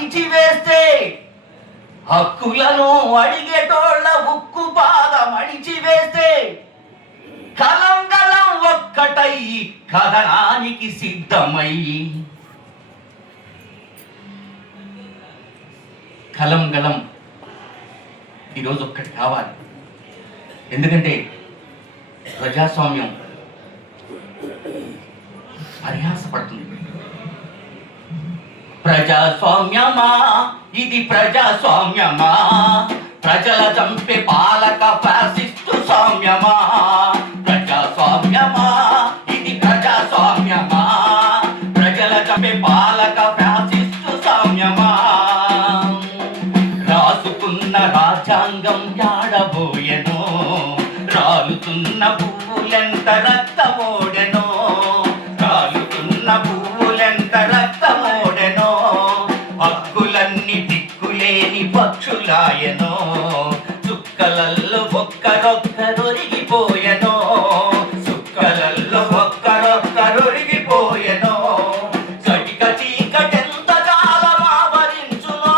అణిచివేస్తే, హక్కులను అడిగేటోళ్ళ ఉక్కు పాదం అణిచివేస్తే, కలం గలం ఒక్కటై కథనానికి సిద్ధమయ్యి. కలం గలం ఈరోజు ఒక్కటి కావాలి. ఎందుకంటే ప్రజాస్వామ్యం పరిహాసపడుతుంది. ప్రజాస్వామ్యమా ఇది ప్రజాస్వామ్యమా, ప్రజల చంపే పాలక ఫ్యాసిస్టు స్వామ్యమా. ప్రజాస్వామ్యమా ఇది ప్రజాస్వామ్యమా, ప్రజల చంపే పాలక ఫ్యాసిస్టు స్వామ్యమా. రాసుకున్న రాజ్యాంగం యాడబోయెనో, రాలుతున్న పువ్వులెంత రక్తమోడెనో, రాలుతున్న పువ్వులెంత రక్తమోడెనో. హక్కులన్నీ దిక్కులేని పక్షులాయనో, చుక్కలల్లో ఒక్కరొక్కరొరిగిపోయెనో, చుక్కలల్లో ఒక్కరొక్కరొరిగిపోయెనో. కటిక చీకటెంత కాలం ఆవరించునో,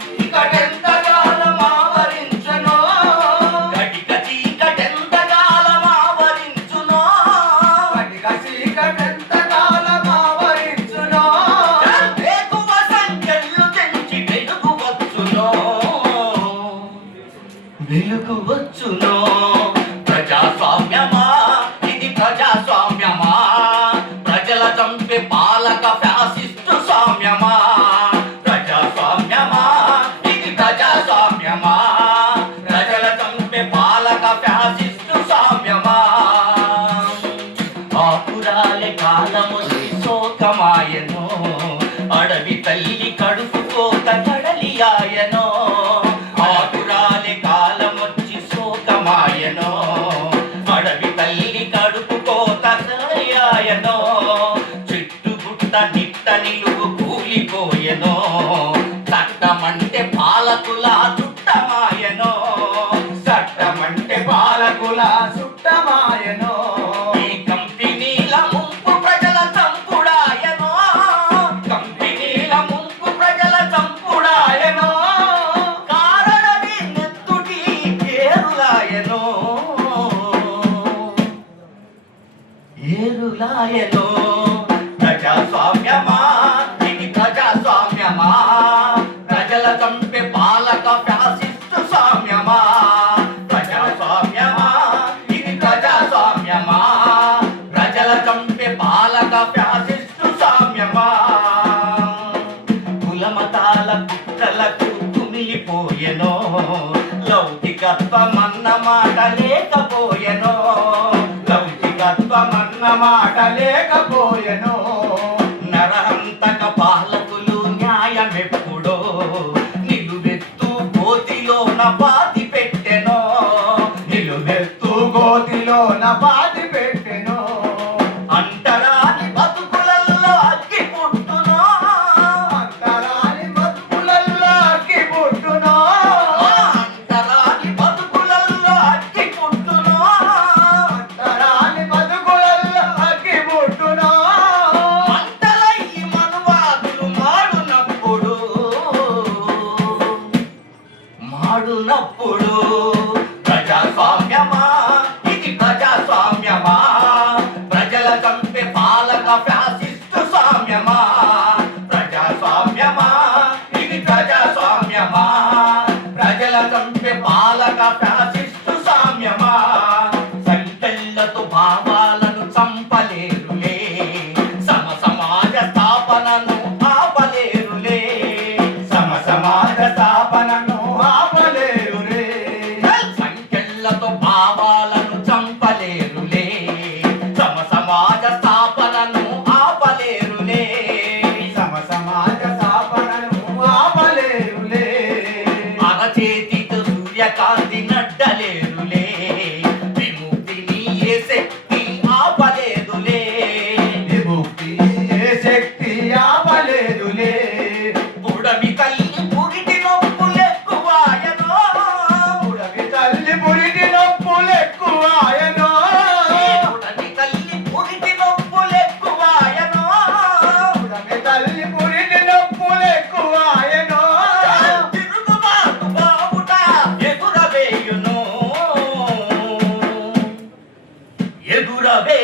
చీకటెంత కాలం ఆవరించునో, కటిక చీకటెంత కాలం ఆవరించునో, కటిక చీకటెంత కాలం ఆవరించునో. వేకువ సంఖ్యలు తెంచి వెలుగు వచ్చునో, వెలుగు వచ్చునో. ప్రజాస్వామ్యమా ఇది ప్రజాస్వామ్యమా, ప్రజల చంపే పాలక ఫ్యాసిస్టు స్వామ్యమా. ప్రజాస్వామ్యమా ఇది ప్రజాస్వామ్యమా, ప్రజల చంపే పాలక ఫ్యాసిస్టు స్వామ్యమా. ఆకురాలే కాలము శోకమాయనో, అడవి తల్లి కడుపు కోత కడలియాయనో. ఆకురాలే కాలమొచ్చి శోకమాయనో, అడవి తల్లి కడుపు కోత కడలియాయనో. చెట్టుగుట్ట నిట్ట నిలువు కూలిపోయెనో, చట్టమంటే పాలకుల చుట్టమాయనో, చట్టమంటే పాలకుల చుట్టమాయనో. ఈ కంపెనీల ముంపు ప్రజల చంపుడాయనో, కంపెనీల ముంపు ప్రజల చంపుడాయనో. కారణమి నెత్తుటి ఏరులాయనో, ఏరులాయనో. ప్రజాస్వామ్యమా ఇది ప్రజాస్వామ్యమా, ప్రజల చంపే పాలక ఫ్యాసిస్టు స్వామ్యమా. ప్రజాస్వామ్యమా ఇది ప్రజాస్వామ్యమా, ప్రజల చంపే పాలక ఫ్యాసిస్టు స్వామ్యమా. కులమతాల కుట్రలకు కుమిలిపోయెనో, లౌకికత్వమన్న మాట లేకపోయెనో, లౌకికత్వమన్న మాట లేకపోయెనో. నరహంతక పాలకులు న్యాయమెప్పుడో, నిలువెత్తు గోతిలోన పాతి పెట్టెనో, నిలువెత్తు గోతిలోన పాతి పెట్టెనో. అంటరాని బతుకులల్లో అగ్గి పుట్టునో, అంటరాని బతుకులల్లో అగ్గి పుట్టునో, అంటరాని బతుకులల్లో అగ్గి పుట్టునో, అంటరాని బతుకులల్లో అగ్గి పుట్టునో. మంటలయ్యి మనువాదులు మాడునప్పుడు, మాడునప్పుడు. ప్రజాస్వామ్యమా ఇది ప్రజాస్వామ్యమా, ప్రజల చంపే పాలక ఫ్యాసిస్టు స్వామ్యమా. ప్రజాస్వామ్యమా ఇది ప్రజాస్వామ్యమా, ప్రజల చంపే పాలక ఫ్యాసిస్టు స్వామ్యమా. సంఖ్యలతో భావాలను చంపలేరులే, సమ సమాజ స్థాపనను ఆపలేరులే, సమ సమాజ స్థాపనను ఆపలేరులే. సంఖ్యలతో భావాలను చంపలేరులే, సమ సమాజ స్థాపనను ఆపలేరులే, సమ సమాజ స్థాపనను ఆపలేరులే. అరచేతితో సూర్యకాంతి నడ్డలేరులే, విముక్తిని ఏ శక్తి ఆపలేదులే, విముక్తి ఏ శక్తి ఆపలేదులే. పుడమి తల్లి పురిటి నొప్పులెక్కువాయనో, పుడమి తల్లి పురిటి నొప్పులెక్కువాయనో, పుడమి తల్లి పురిటి నొప్పులెక్కువాయనో, పుడమి తల్లి పురిటి నొప్పులెక్కువాయనో. ఎగురవే